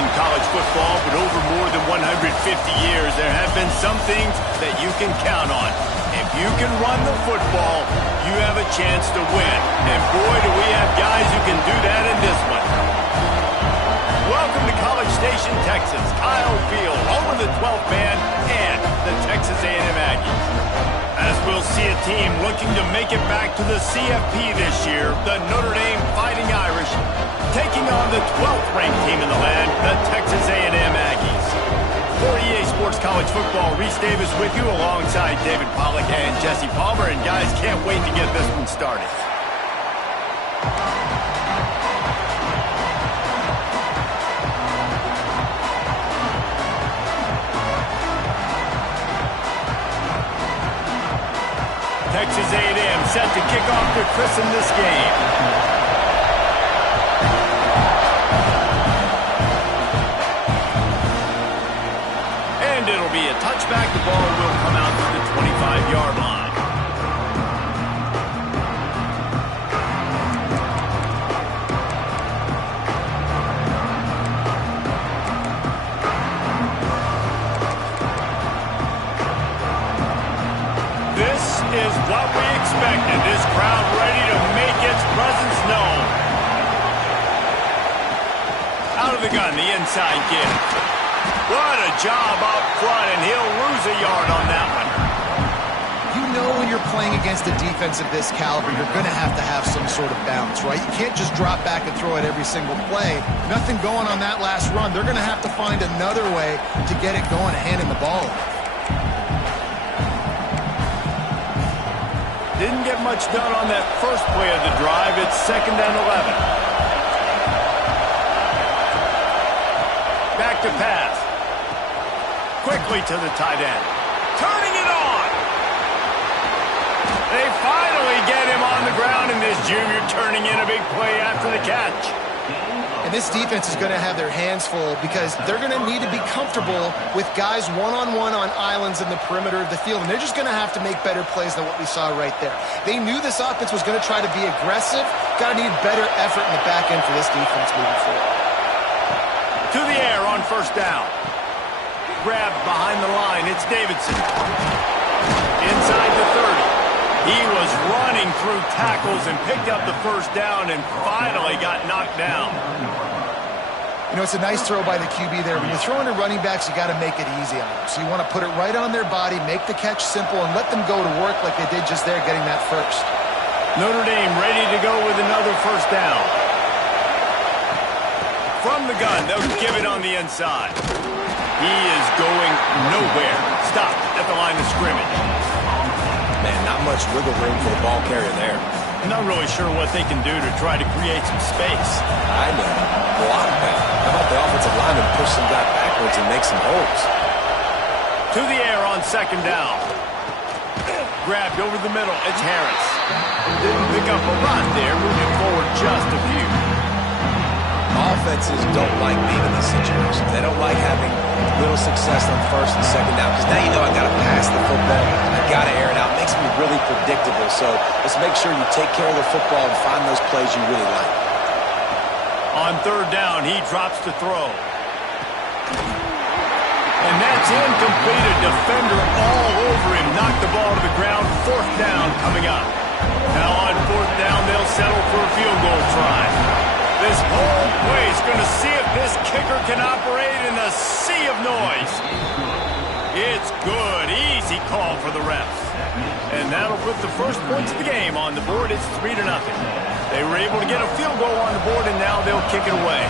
watching college football, but over more than 150 years, there have been some things that you can count on. If you can run the football, you have a chance to win. And boy, do we have guys who can do that in this one. Welcome to College Station, Texas. Kyle Field, home of the 12th man and the Texas A&M Aggies. As we'll see a team looking to make it back to the CFP this year, the Notre Dame Fighting Irish, taking on the 12th ranked team in the land, the Texas A&M Aggies. For EA Sports College Football, Reese Davis with you alongside David Pollack and Jesse Palmer. And guys, can't wait to get this one started. Texas A&M set to kick off to christen this game. And it'll be a touchback. The ball will come out to the 25-yard line. Is what we expected. This crowd ready to make its presence known. Out of the gun, the inside give. What a job up front, and he'll lose a yard on that one. You know when you're playing against a defense of this caliber, you're going to have some sort of balance, right? You can't just drop back and throw it every single play. Nothing going on that last run. They're going to have to find another way to get it going and hand him the ball. Didn't get much done on that first play of the drive. It's 2nd and 11. Back to pass. Quickly to the tight end. Turning it on. They finally get him on the ground, and this junior turning in a big play after the catch. And this defense is going to have their hands full because they're going to need to be comfortable with guys one-on-one on islands in the perimeter of the field. And they're just going to have to make better plays than what we saw right there. They knew this offense was going to try to be aggressive. Got to need better effort in the back end for this defense moving forward. To the air on 1st down. Grabbed behind the line. It's Davidson. Inside the 30. He was running through tackles and picked up the 1st down and finally got knocked down. You know, it's a nice throw by the QB there. When you're throwing to running backs, you got to make it easy on them. So you want to put it right on their body, make the catch simple, and let them go to work like they did just there, getting that first. Notre Dame ready to go with another 1st down. From the gun, they'll give it on the inside. He is going nowhere. Stopped at the line of scrimmage. Man, not much wiggle room for the ball carrier there. I'm not really sure what they can do to try to create some space. I know. Block that. How about the offensive lineman push some guy backwards and make some holes? To the air on 2nd down. Grabbed over the middle. It's Harris. Didn't pick up a lot there. Moving forward just a few. Offenses don't like being in these situations. They don't like having little success on 1st and 2nd down because now you know I got to pass the football. I got to air it out. It makes me really predictable. So let's make sure you take care of the football and find those plays you really like. On 3rd down, he drops to throw. And that's incomplete. A defender all over him. Knocked the ball to the ground. 4th down coming up. Now on 4th down, they'll settle for a field goal try. This whole place going to see if this kicker can operate in the sea of noise. It's good. Easy call for the refs. And that'll put the first points of the game on the board. It's 3-0. They were able to get a field goal on the board, and now they'll kick it away.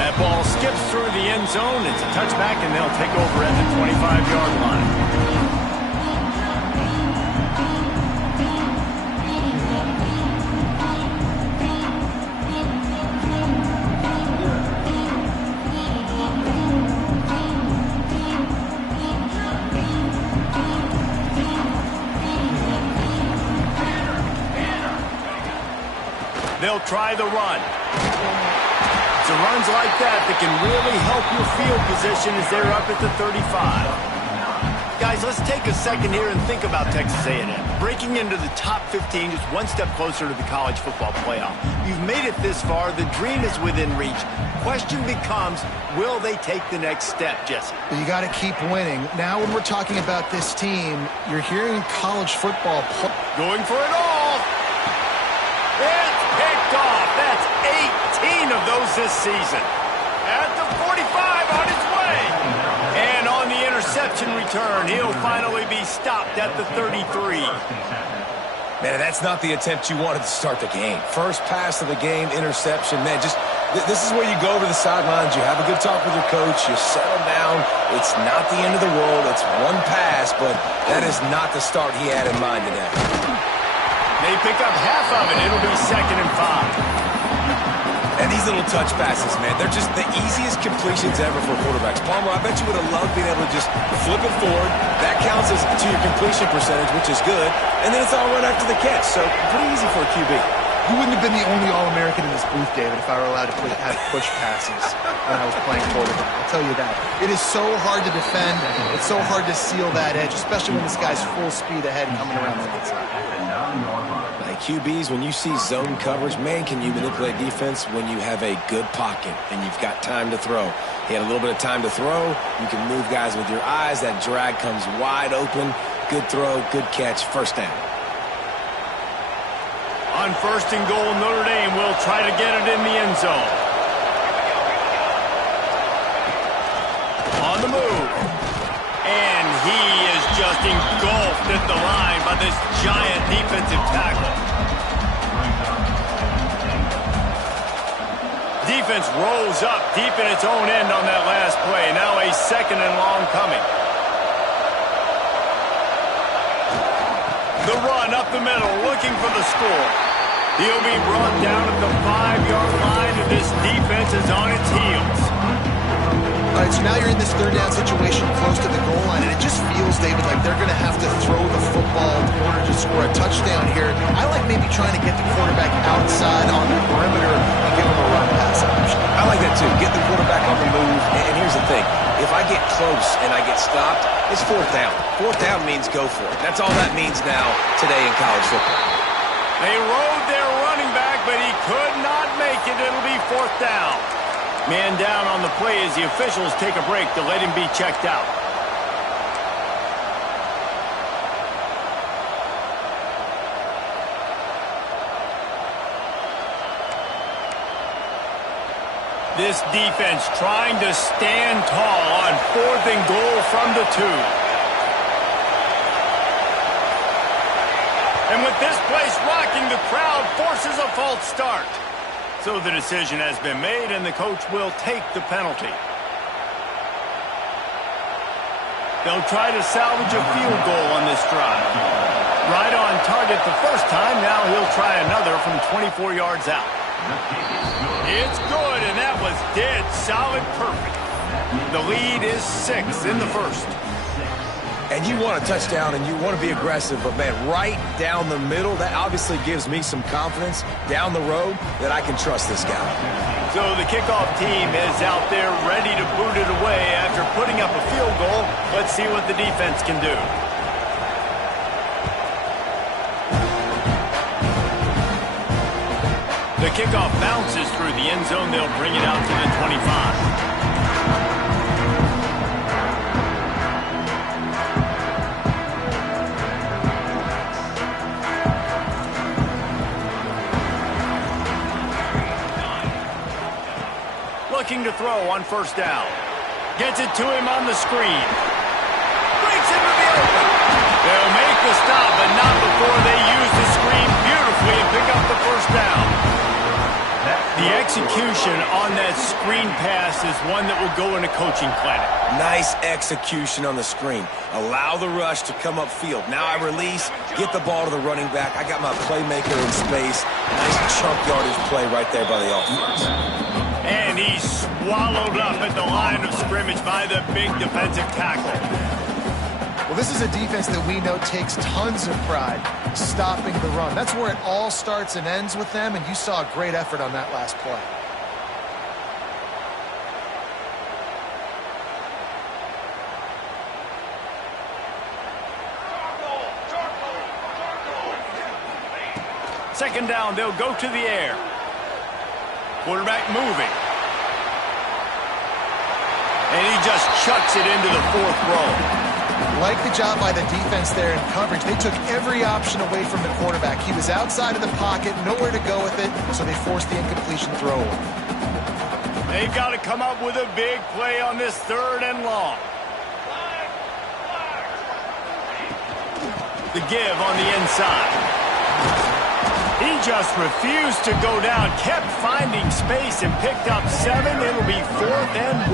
That ball skips through the end zone. It's a touchback, and they'll take over at the 25-yard line. They'll try the run. It's runs like that that can really help your field position as they're up at the 35. Guys, let's take a second here and think about Texas A&M. Breaking into the top 15, just one step closer to the college football playoff. You've made it this far. The dream is within reach. Question becomes, will they take the next step, Jesse? You got to keep winning. Now when we're talking about this team, you're hearing college football going for it all. It's picked off. That's 18 of those this season. At the 45 on his way. And on the interception return, he'll finally be stopped at the 33. Man, that's not the attempt you wanted to start the game. First pass of the game, interception. Man, this is where you go to the sidelines. You have a good talk with your coach. You settle down. It's not the end of the world. It's one pass, but that is not the start he had in mind today. They pick up half of it. It'll be 2nd and 5. And these little touch passes, man, they're just the easiest completions ever for quarterbacks. Palmer, I bet you would have loved being able to just flip it forward. That counts as to your completion percentage, which is good. And then it's all run after the catch. So pretty easy for a QB. You wouldn't have been the only All-American in this booth, David, if I were allowed to have push passes when I was playing quarterback. I'll tell you that. It is so hard to defend. It's so hard to seal that edge, especially when this guy's full speed ahead coming around the outside. Like QBs, when you see zone coverage, man, can you manipulate defense when you have a good pocket and you've got time to throw. He had a little bit of time to throw. You can move guys with your eyes. That drag comes wide open. Good throw, good catch, first down. On 1st and goal, Notre Dame will try to get it in the end zone. On the move. And he is just engulfed at the line by this giant defensive tackle. Defense rolls up deep in its own end on that last play. Now a 2nd and long coming. The run up the middle, looking for the score. He'll be brought down at the 5-yard line, and this defense is on its heels. All right, so now you're in this 3rd down situation close to the goal line, and it just feels, David, like they're going to have to throw the football in order to score a touchdown here. I like maybe trying to get the quarterback outside on the perimeter and give him a run pass option. I like that too. Get the quarterback on the move. And here's the thing. If I get close and I get stopped, it's 4th down. 4th down means go for it. That's all that means now today in college football. They rode their running back, but he could not make it. It'll be 4th down. Man down on the play as the officials take a break to let him be checked out. This defense trying to stand tall on 4th and goal from the 2. And with this place rocking, the crowd forces a false start. So the decision has been made, and the coach will take the penalty. They'll try to salvage a field goal on this drive. Right on target the first time. Now he'll try another from 24 yards out. It's good, and that was dead solid perfect. The lead is 6 in the 1st. And you want a touchdown and you want to be aggressive, but man, right down the middle, that obviously gives me some confidence down the road that I can trust this guy. So the kickoff team is out there ready to boot it away after putting up a field goal. Let's see what the defense can do. The kickoff bounces through the end zone. They'll bring it out to the 25. Looking to throw on 1st down. Gets it to him on the screen. Breaks into the open. They'll make the stop, but not before they use the screen beautifully and pick up the 1st down. The execution on that screen pass is one that will go in a coaching clinic. Nice execution on the screen. Allow the rush to come upfield. Now I release, get the ball to the running back. I got my playmaker in space. Nice chunk yardage play right there by the offense. And he's swallowed up at the line of scrimmage by the big defensive tackle. Well, this is a defense that we know takes tons of pride stopping the run. That's where it all starts and ends with them, and you saw a great effort on that last play. Second down, they'll go to the air. Quarterback moving. And he just chucks it into the fourth row. Like the job by the defense there in coverage. They took every option away from the quarterback. He was outside of the pocket, nowhere to go with it, so they forced the incompletion throw. They've got to come up with a big play on this 3rd and long. The give on the inside. He just refused to go down, kept finding space and picked up 7. It'll be 4th and